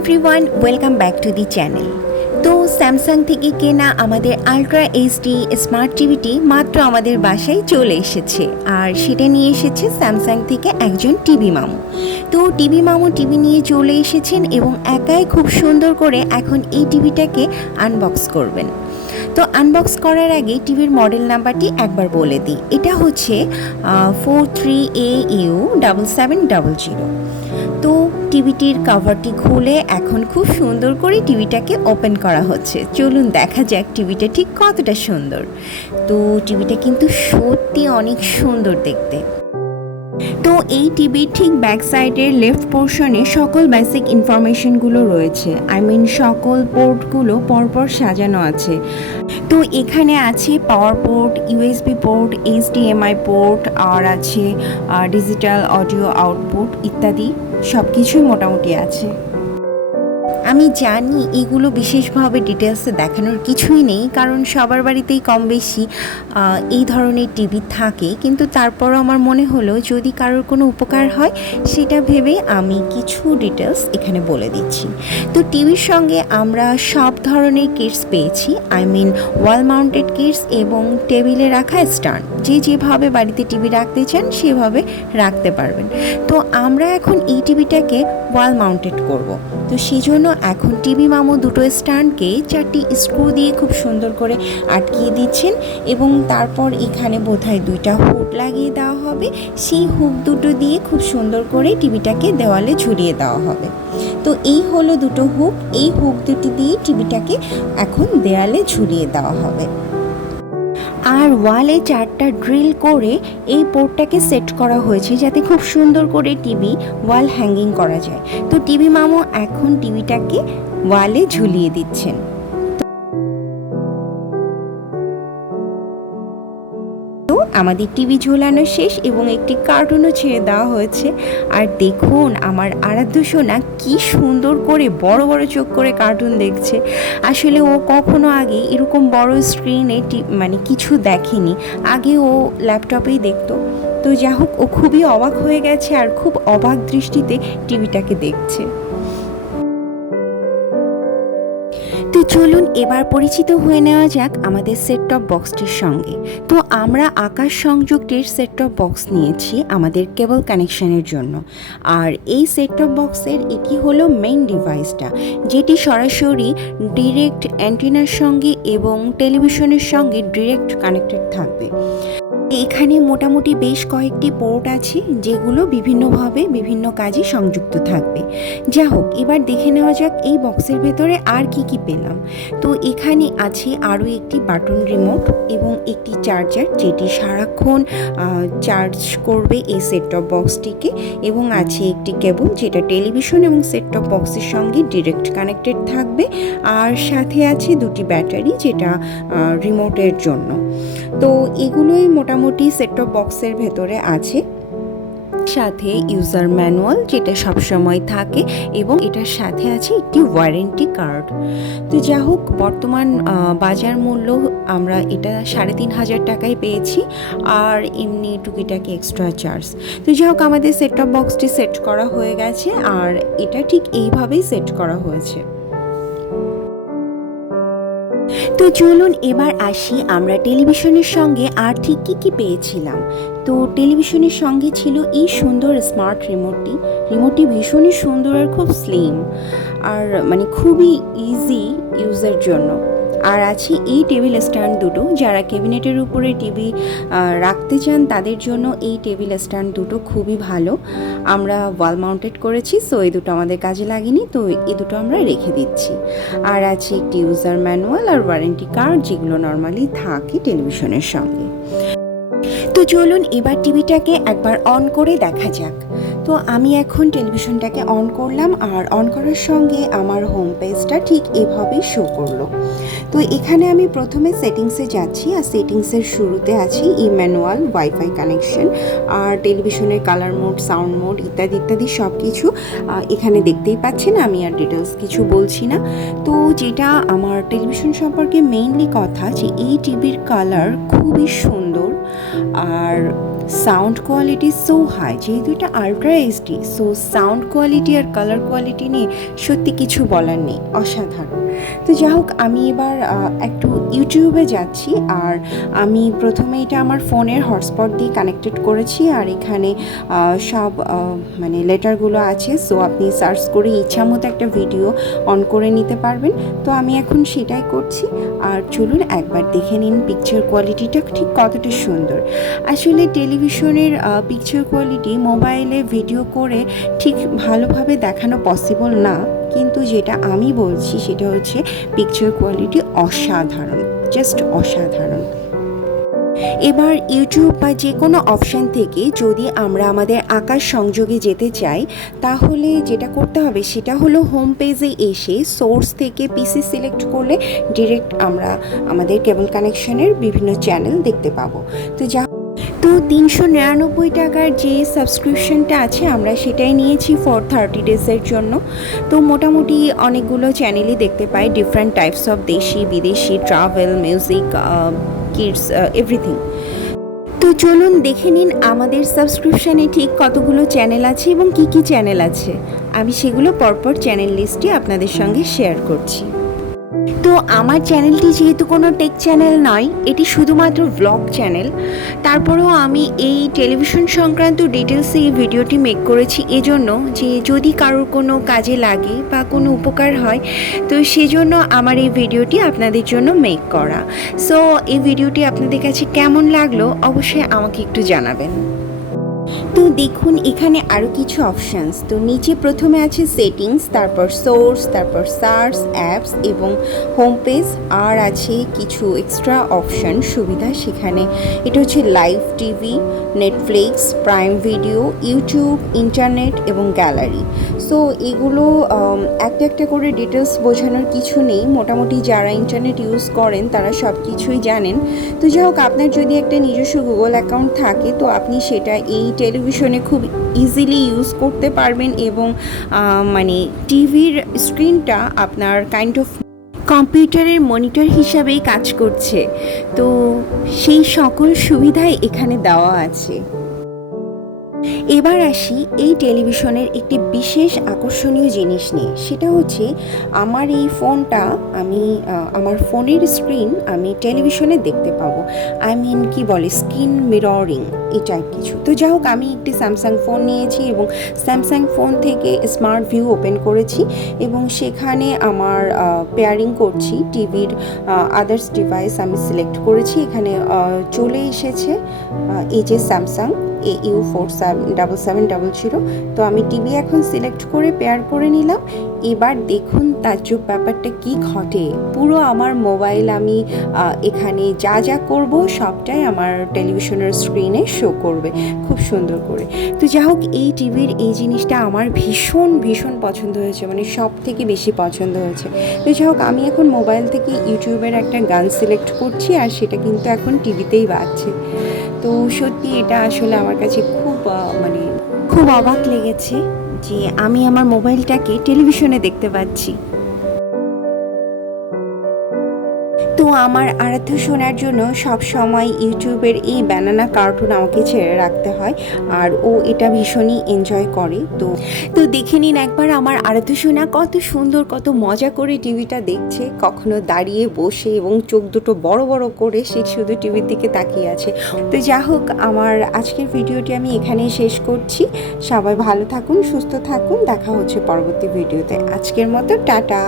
Everyone, welcome back to the channel. তো Samsung থেকে কেনা আমাদের আলট্রা এইচডি স্মার্ট টিভিটি মাত্র আমাদের বাসায় চলে এসেছে, আর সেটা নিয়ে এসেছে স্যামসাং থেকে একজন টিভি মামু। তো টিভি মামু টিভি নিয়ে চলে এসেছেন এবং একাই খুব সুন্দর করে এখন এই টিভিটাকে আনবক্স করবেন। তো আনবক্স করার আগে টিভির মডেল নাম্বারটি একবার বলে দিই। এটা হচ্ছে 43AU7700। তো টিভিটির কভারটি খুলে এখন খুব সুন্দর করে টিভিটাকে ওপেন করা হচ্ছে। চলুন দেখা যাক টিভিটা ঠিক কতটা সুন্দর। তো টিভিটা কিন্তু সত্যি অনেক সুন্দর দেখতে। তো এই টিভির ঠিক ব্যাক সাইডের লেফট পোর্শনে সকল বেসিক ইনফরমেশনগুলো রয়েছে। সকল পোর্টগুলো পরপর সাজানো আছে। তো এখানে আছে power port, USB port, HDMI port, আর আছে ডিজিটাল অডিও আউটপুট ইত্যাদি সব কিছুই মোটামুটি আছে। আমি জানি এগুলো বিশেষভাবে ডিটেলসে দেখানোর কিছুই নেই, কারণ সবার বাড়িতেই কম বেশি এই ধরনের টিভি থাকে, কিন্তু তারপরও আমার মনে হলো যদি কারোর কোনো উপকার হয় সেটা ভেবে আমি কিছু ডিটেলস এখানে বলে দিচ্ছি। তো টিভির সঙ্গে আমরা সব ধরনের কিটস পেয়েছি, ওয়াল মাউন্টেড কিটস এবং টেবিলে রাখা স্ট্যান্ড। যে যেভাবে বাড়িতে টিভি রাখতে চান সেভাবে রাখতে পারবেন। তো আমরা এখন এই টিভিটাকে ওয়াল মাউন্টেড করব। তো সেই জন্য এখন টিভি মামু দুটো স্ট্যান্ডকে 4টি স্ক্রু দিয়ে খুব সুন্দর করে আটকিয়ে দিচ্ছেন এবং তারপর এখানে বোধহয় 2টা হুক লাগিয়ে দেওয়া হবে। সেই হুক দুটো দিয়ে খুব সুন্দর করে টিভিটাকে দেওয়ালে ঝুলিয়ে দেওয়া হবে। তো এই হলো দুটো হুক। এই হুক দুটি দিয়ে টিভিটাকে এখন দেওয়ালে ঝুলিয়ে দেওয়া হবে। আর ওয়ালে 4টা ড্রিল করে এই পোর্টটাকে সেট করা হয়েছে যাতে খুব সুন্দর করে টিভি ওয়াল হ্যাঙ্গিং করা যায়। তো টিভি মামু এখন টিভিটাকে ওয়ালে ঝুলিয়ে দিচ্ছেন। তো আমাদের টিভি ঝোলানো শেষ এবং একটি কার্টুনও ছেড়ে দেওয়া হয়েছে। আর দেখুন আমার আরাধ্য সোনা কি সুন্দর করে বড় বড় চোখ করে কার্টুন দেখছে। আসলে ও কখনো আগে এরকম বড় স্ক্রিনে কিছু দেখেনি, আগে ও ল্যাপটপেই দেখতো। তো যা হোক, ও খুবই অবাক হয়ে গেছে আর খুব অবাক দৃষ্টিতে টিভিটাকে দেখছে। তো চলুন এবার পরিচিত হয়ে নেওয়া যাক আমাদের সেট টপ বক্সটির সঙ্গে। তো আমরা আকাশ সংযোগটির সেট টপ বক্স নিয়েছি আমাদের কেবল কানেকশনের জন্য। আর এই সেট টপ বক্সের এটি হলো মেইন ডিভাইসটা, যেটি সরাসরি ডিরেক্ট অ্যান্টেনার সঙ্গে এবং টেলিভিশনের সঙ্গে ডিরেক্ট কানেক্টেড থাকবে। এখানে মোটামুটি বেশ কয়েকটি পোর্ট আছে যেগুলো বিভিন্নভাবে বিভিন্ন কাজে সংযুক্ত থাকবে। যা হোক, এবার দেখে নেওয়া যাক এই বক্সের ভেতরে আর কি কি পেলাম। তো এখানে আছে আরও একটি বাটন রিমোট এবং একটি চার্জার, যেটি সারাক্ষণ চার্জ করবে এই সেট টপ বক্সটিকে, এবং আছে একটি কেবল যেটা টেলিভিশন এবং সেট টপ বক্সের সঙ্গে ডিরেক্ট কানেক্টেড থাকবে, আর সাথে আছে 2টি ব্যাটারি যেটা রিমোটের জন্য। তো এগুলোই মোটামুটি সেট টপ বক্সের ভেতরে আছে, সাথে ইউজার ম্যানুয়াল যেটা সবসময় থাকে, এবং এটার সাথে আছে একটি ওয়ারেন্টি কার্ড। তো যা হোক, বর্তমান বাজার মূল্য আমরা এটা 3500 টাকায় পেয়েছি, আর এমনি টুকিটাকি এক্সট্রা চার্জ। তো যা হোক, আমাদের সেট টপ বক্সটি সেট করা হয়ে গেছে, আর এটা ঠিক এইভাবেই সেট করা হয়েছে। তো চলুন এবার আসি আমরা টেলিভিশনের সঙ্গে আর ঠিক কী কী পেয়েছিলাম। তো টেলিভিশনের সঙ্গে ছিল এই সুন্দর স্মার্ট রিমোটটি ভীষণই সুন্দর আর খুব স্লিম, আর খুবই ইজি ইউজের জন্য। আর আছে এই টেবিল স্ট্যান্ড দুটো, যারা ক্যাবিনেটের উপরে টিভি রাখতে চান তাদের জন্য এই টেবিল স্ট্যান্ড দুটো খুবই ভালো। আমরা ওয়াল মাউন্টেড করেছি, সো এই দুটো আমাদের কাজে লাগেনি, তো এই দুটো আমরা রেখে দিচ্ছি। আর আছে একটি ইউজার ম্যানুয়াল আর ওয়ারেন্টি কার্ড, যেগুলো নর্মালি থাকে টেলিভিশনের সঙ্গে। তো চলুন এবার টিভিটাকে একবার অন করে দেখা যাক। তো আমি এখন টেলিভিশনটাকে অন করলাম, আর অন করার সঙ্গে আমার হোম পেজটা ঠিক এভাবেই শো করলো। তো এখানে আমি প্রথমে সেটিংসে যাচ্ছি, আর সেটিংসের শুরুতে আছে ম্যানুয়াল, ওয়াইফাই কানেকশন, আর টেলিভিশনের কালার মোড, সাউন্ড মোড ইত্যাদি ইত্যাদি সব কিছু এখানে দেখতেই পাচ্ছেন। আমি আর ডিটেলস কিছু বলছি না। তো যেটা আমার টেলিভিশন সম্পর্কে মেইনলি কথা, যে এই টিভির কালার খুবই সুন্দর, আর সাউন্ড কোয়ালিটি সো হাই, যেহেতু এটা ultra HD, so sound quality আর কালার কোয়ালিটি নিয়ে সত্যি কিছু বলার নেই, অসাধারণ। তো যাই হোক, আমি এবার একটু ইউটিউবে যাচ্ছি, আর আমি প্রথমে এটা আমার ফোনের হটস্পট দিয়ে কানেক্টেড করেছি, আর এখানে সব মানে লেটারগুলো আছে, সো আপনি সার্চ করে ইচ্ছা মতো একটা ভিডিও অন করে নিতে পারবেন। তো আমি এখন সেটাই করছি, আর চলুন একবার দেখে নিন পিকচার কোয়ালিটিটা ঠিক কতটা সুন্দর। আসলে টেলিভিশনের পিকচার কোয়ালিটি মোবাইলে ভিডিও করে ঠিক ভালোভাবে দেখানো পসিবল না, কিন্তু যেটা আমি বলছি সেটা হচ্ছে পিকচার কোয়ালিটি অসাধারণ, জাস্ট অসাধারণ। এবার ইউটিউব বা যে কোনো অপশান থেকে যদি আমরা আমাদের আকাশ সংযোগে যেতে চাই, তাহলে যেটা করতে হবে সেটা হলো হোম পেজে এসে সোর্স থেকে পিসি সিলেক্ট করলে ডিরেক্ট আমরা আমাদের কেবল কানেকশনের বিভিন্ন চ্যানেল দেখতে পাবো। তো 399 টাকার যে সাবস্ক্রিপশনটা আছে আমরা সেটাই নিয়েছি ফর 30 ডেজের জন্য। তো মোটামুটি অনেকগুলো চ্যানেলই দেখতে পাই, ডিফারেন্ট টাইপস অফ দেশি বিদেশি, ট্রাভেল, মিউজিক, কিডস, এভরিথিং। তো চলুন দেখে নিন আমাদের সাবস্ক্রিপশানে ঠিক কতগুলো চ্যানেল আছে এবং কি কি চ্যানেল আছে। আমি সেগুলো পরপর চ্যানেল লিস্টে আপনাদের সঙ্গে শেয়ার করছি। তো আমার চ্যানেলটি যেহেতু কোনো টেক চ্যানেল নয়, এটি শুধুমাত্র ভ্লগ চ্যানেল, তারপরেও আমি এই টেলিভিশন সংক্রান্ত ডিটেলসে এই ভিডিওটি মেক করেছি এজন্য যে যদি কারোর কোনো কাজে লাগে বা কোনো উপকার হয়, তো সেজন্য আমার এই ভিডিওটি আপনাদের জন্য মেক করা। সো এই ভিডিওটি আপনাদের কাছে কেমন লাগলো অবশ্যই আমাকে একটু জানাবেন। তো দেখুন এখানে আরও কিছু অপশানস। তো নিচে প্রথমে আছে সেটিংস, তারপর সোর্স, তারপর সার্চ, অ্যাপস এবং হোম পেজ, আর আছে কিছু এক্সট্রা অপশান সুবিধা সেখানে। এটা হচ্ছে live TV, Netflix, prime video, YouTube, internet এবং গ্যালারি। সো এগুলো একটা একটা করে ডিটেলস বোঝানোর কিছু নেই, মোটামুটি যারা ইন্টারনেট ইউজ করেন তারা সব কিছুই জানেন। তো যাই হোক, আপনার যদি একটা নিজস্ব গুগল অ্যাকাউন্ট থাকে তো আপনি সেটা এই টেলিভিশনে খুব ইজিলি ইউজ করতে পারবেন, এবং মানে টিভির স্ক্রিনটা আপনার কাইন্ড অফ কম্পিউটারের মনিটর হিসাবেই কাজ করছে। তো সেই সকল সুবিধাই এখানে দেওয়া আছে। এবার আসি এই টেলিভিশনের একটি বিশেষ আকর্ষণীয় জিনিস নিয়ে, সেটা হচ্ছে আমার এই ফোনটা আমার ফোনের স্ক্রিন আমি টেলিভিশনে দেখতে পাবো। কি বলে স্ক্রিন মিররিং এই টাইপ কিছু। তো যাই হোক, আমি একটি স্যামসাং ফোন নিয়েছি এবং স্যামসাং ফোন থেকে স্মার্ট ভিউ ওপেন করেছি এবং সেখানে আমার পেয়ারিং করছি টিভির আদার্স ডিভাইস আমি সিলেক্ট করেছি। এখানে চলে এসেছে এই যে স্যামসাং AU7700। তো আমি টিভি এখন সিলেক্ট করে পেয়ার করে নিলাম। এবার দেখুন তাজ্জব ব্যাপারটা কি ঘটে, পুরো আমার মোবাইল আমি এখানে যা যা করব সবটাই আমার টেলিভিশনের স্ক্রিনে শো করবে খুব সুন্দর করে। তো যাই হোক, এই টিভির এই জিনিসটা আমার ভীষণ ভীষণ পছন্দ হয়েছে, মানে সব থেকে বেশি পছন্দ হয়েছে। তো যাই হোক, আমি এখন মোবাইল থেকে ইউটিউবের একটা গান সিলেক্ট করছি, আর সেটা কিন্তু এখন টিভিতেই বাজছে। তো সত্যি এটা আসলে আমার কাছে খুব অবাক লেগেছে যে আমি আমার মোবাইলটাকে টেলিভিশনে দেখতে পাচ্ছি। তো আমার আরাধ্য শোনার জন্য সব সময় ইউটিউবের এই ব্যানানা কার্টুন আমাকে ছেড়ে রাখতে হয়, আর ও এটা ভীষণই এনজয় করে। তো দেখে নিন একবার আমার আরাধ্য শোনা কত সুন্দর, কত মজা করে টিভিটা দেখছে, কখনো দাঁড়িয়ে বসে এবং চোখ দুটো বড় বড় করে সে শুধু টিভির দিকে তাকিয়ে আছে। তো যাই হোক, আমার আজকের ভিডিওটি আমি এখানেই শেষ করছি। সবাই ভালো থাকুন, সুস্থ থাকুন, দেখা হচ্ছে পরবর্তী ভিডিওতে। আজকের মতো টাটা।